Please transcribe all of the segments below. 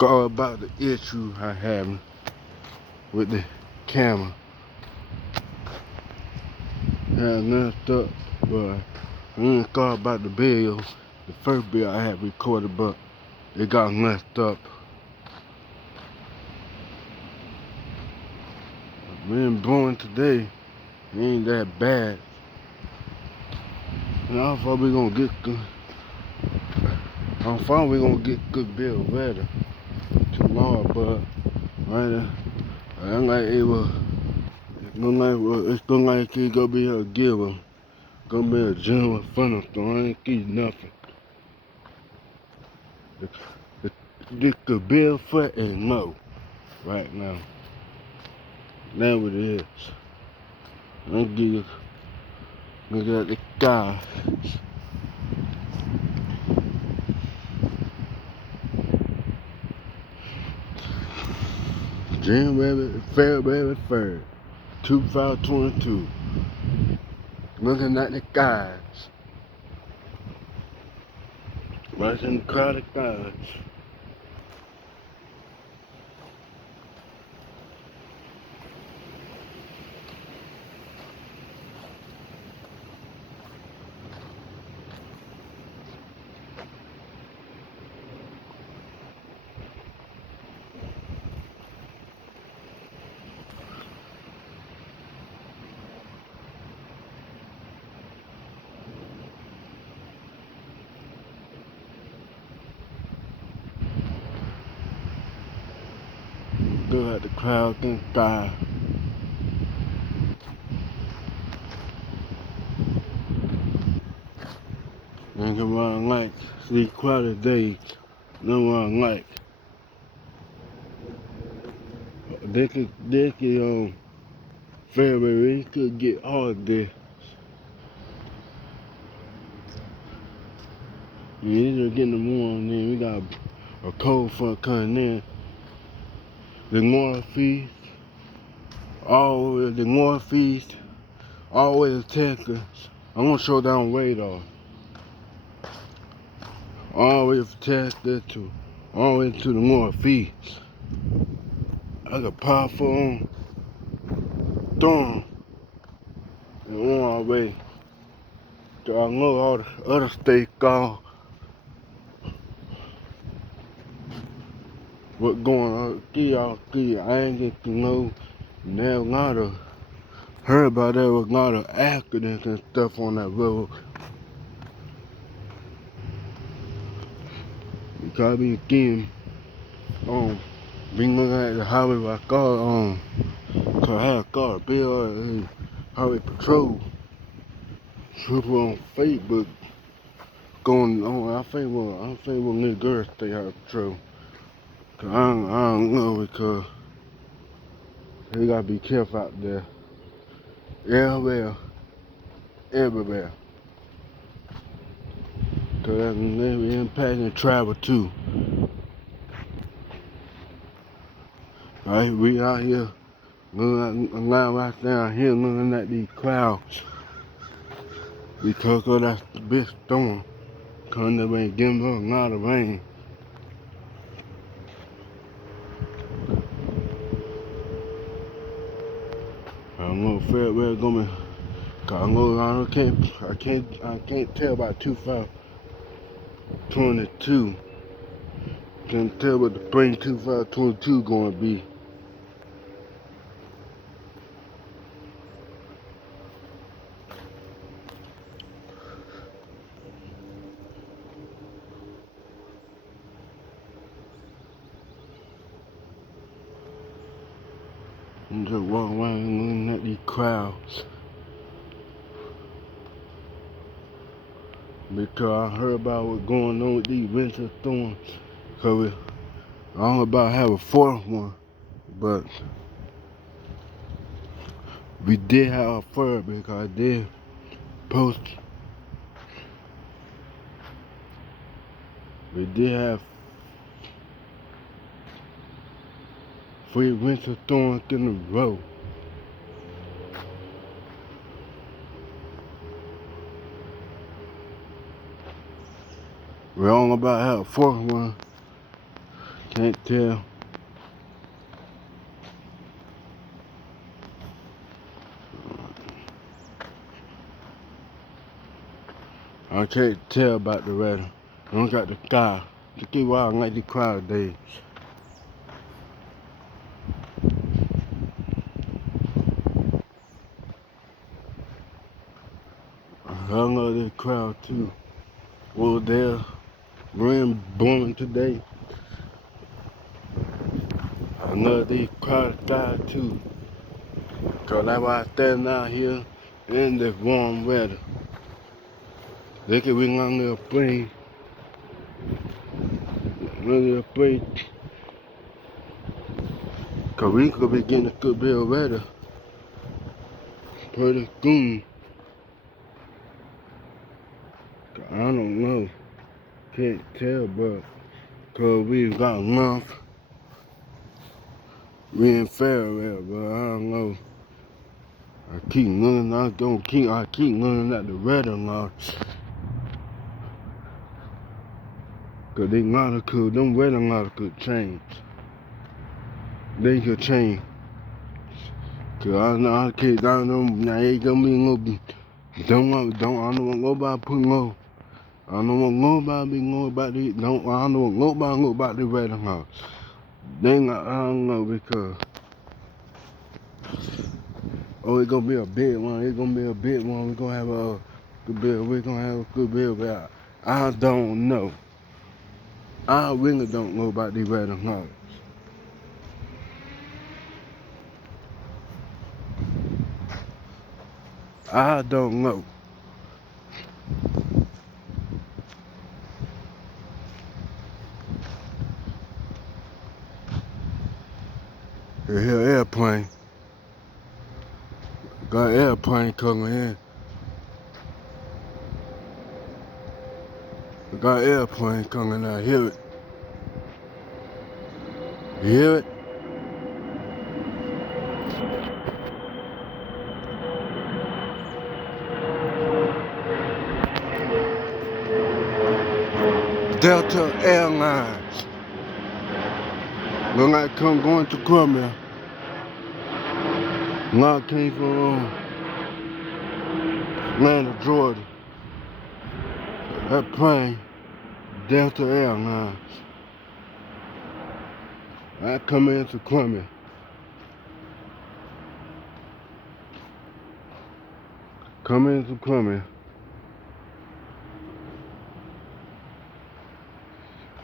Go about the issue I have with the camera. Had messed up, but I didn't thought about the bill. The first bill I had recorded, but it got messed up. Being born today ain't that bad. And I thought we gonna get good. I thought we gonna get good bill better tomorrow, but I'm not able. It's gonna like it's gonna be a giver. Gonna be a general funnel, so I ain't get nothing. The bill for is low right now. That's what it is. I'll give you look at the guy. February 3rd, 2022. Looking at the guys. Watching the crowd of guys. Look at the crowd and guys. And come around like these crowded days. No one like. They could February could get hard there. You just getting the warm, then we got a cold front coming in. The northeast, the northeast, always Texas. I'm gonna show down radar. Always Texas always to the northeast. I got powerful storm and on our way. So I know all the other states gone. What going on? I ain't get to know. There's a lot of heard about there was a lot of accidents and stuff on that road. Because I be getting been looking at the highway by car cause I had a car bill highway patrol. People on Facebook going on. I think little girls stay highway patrol. Cause I don't know because they gotta be careful out there. Everywhere. Cause they be impacting travel too. Right, we out here right down here looking at these clouds. Because of that big storm. Cause they been giving us a lot of rain. I don't know if February gonna be. Cause I can't tell about 2022. Can't tell what the spring 2022 gonna be. I'm just walking around looking at these crowds. Because I heard about what's going on with these winter storms. Cause I'm about to have a fourth one. But we did have a third because I did post. We did have 3 winter storms in a row. We're only about to have a fourth one. can't tell. I can't tell about the weather. I don't got the sky. To keep wild like the crowd days. I love this crowd too. Well, there, rain blowing today. I love this crowd sky too. Cause that's why I stand out here in this warm weather. They can bring on their plane. On their plane. Cause we could be getting a good bit of weather. Pretty soon. I don't know. Can't tell, but cause we got a month. We in Fairwell, but I don't know. I keep looking at the weather now. Cause they not could, them weather not could change. They could change. Cause I know I can't down them, now ain't gonna be no, I don't want nobody put no, I don't want nobody be know about the, I don't want nobody know about the weather now. They not, I don't know because, oh, it's gonna be a big one, we're gonna have a good bill, we're gonna have a good bill, but I don't know. I really don't know about the weather now. I don't know. Here airplane. Got an airplane coming in. Got an airplane coming out. Hear it? You hear it? Delta Airlines. Look like come going to Columbia. Lot came from Atlanta, Georgia. That plane, Delta Airlines. I come into Columbia. Come into Columbia.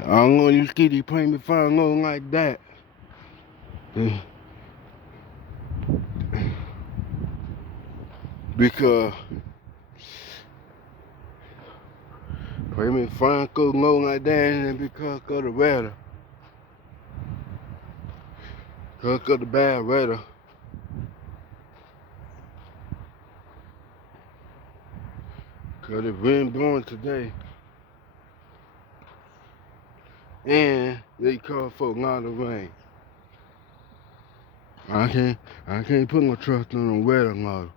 I don't know you see these planes before nothing like that. Because plane flying go low like that and because of the weather. Because of the bad weather. Because it's wind blowing today. And they call for a lot of rain. I can't put my trust on the weather model.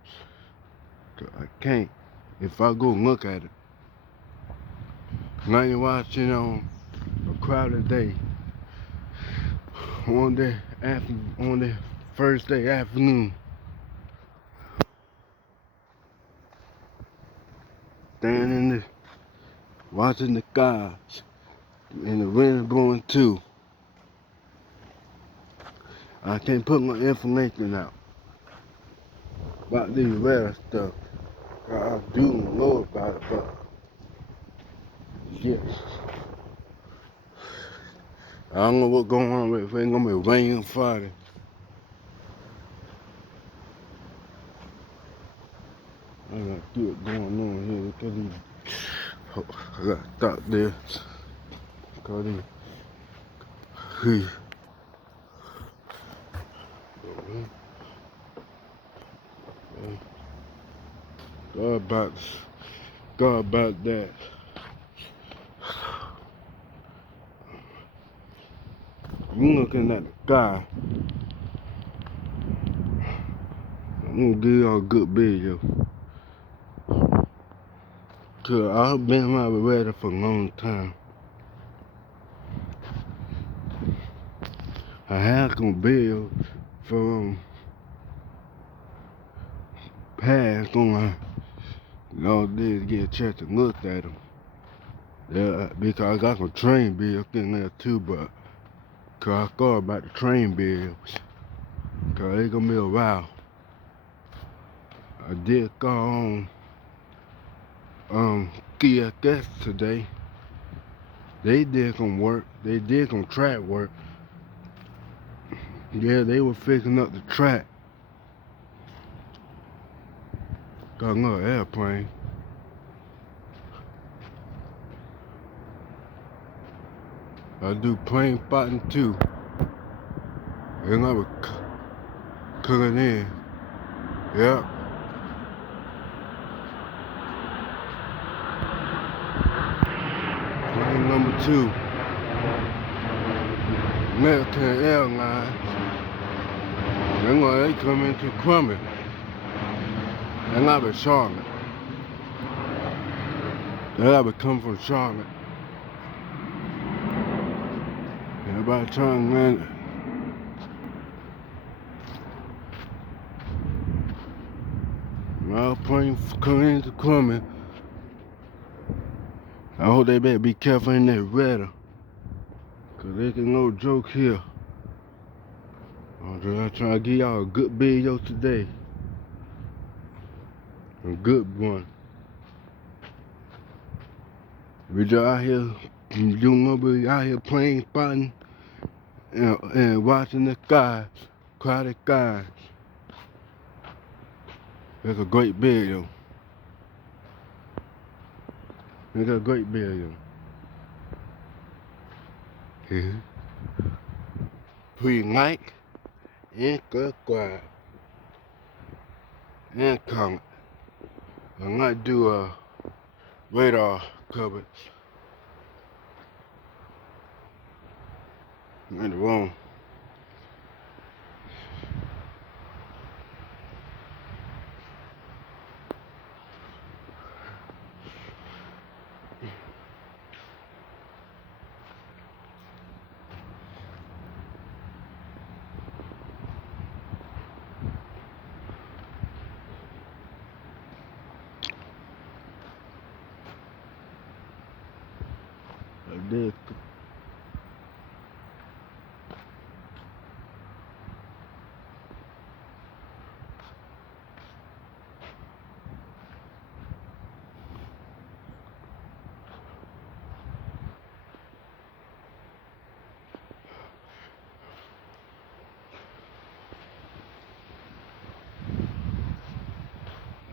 I can't. If I go look at it. Now you're watching on a crowded day. On the first day afternoon. Standing there, watching the skies. And the wind blowing too. I can't put my information out about these weather stuff. I do know about it, but yes. I don't know what's going on with it. If it's gonna be raining Friday. I got shit going on here because I got to stop there. Because he God about that. You looking at the sky. I'm gonna give y'all a good video. Cause I've been around the weather for a long time. a handsome bill from past on all did get a chance to look at them. Yeah, because I got some train bills in there too, but cause I thought about the train bills. Cause it's gonna be a while. I did call KFS today. They did some work. They did some track work. Yeah, they were fixing up the track. Got another airplane. I do plane spotting too. And I was cooking in. Yep. Plane number 2. American Airlines. They come into Crummy. And I was Charlotte. And I would come from Charlotte. Everybody trying to land. My plane coming into Crummy. I hope they better be careful in that weather. Cause they can no joke here. I'm trying to give y'all a good video today. A good one. We just out here, you know, we out here plane spotting and watching the skies, cloudy skies. It's a great video. It's a great video. Please like and subscribe and comment. I might do a radar coverage in the room. I did.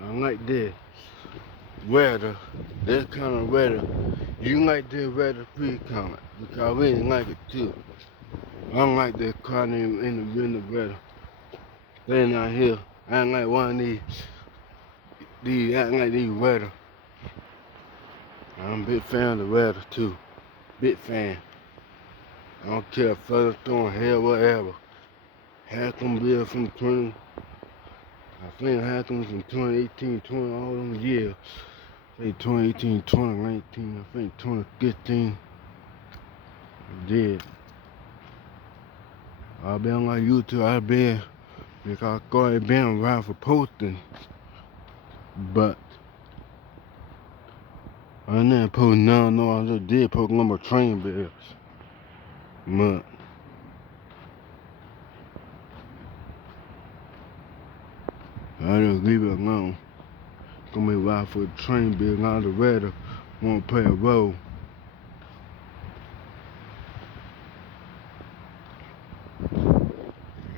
I like this weather, this kind of weather. You like this weather, please comment, because I really like it too. I don't like this cloudy in the winter weather. Staying out here, I ain't like one of these, I ain't like these weather. I'm a big fan of the weather too. Big fan. I don't care if thunderstorm, hell, whatever. Hack'em bill from 20, I think Hack'em from 2018, 20, all them years. I think 2018, 2019, I think 2015. I did. I've been on like YouTube, I've been, because I thought it been around for posting. But I didn't post none, no, I just did post number train bills. But I just leave it alone. Gonna be wild for the train bill, now the weather won't play a role.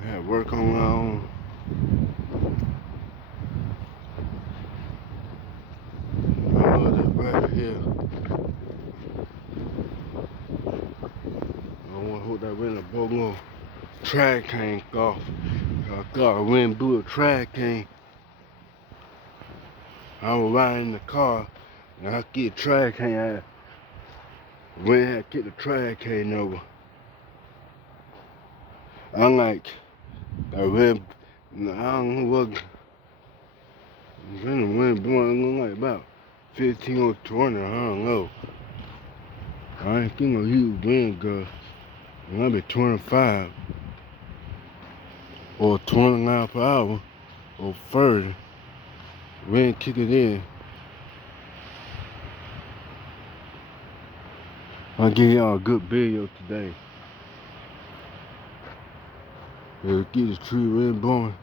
I had work on my own. I love this weather here. I hope that when the boat track can't off. I got a wind blew a track cane. I was riding in the car and I get the track cane out. When I get the track cane over. I'm like, I wind, I don't know what, when the wind blowing, like about 15 or 20, I don't know. I ain't think no huge wind, girl. And I be 25. or 29 per hour or 30. We ain't kicking in. I'll give y'all a good video today. Get this tree wind blowing.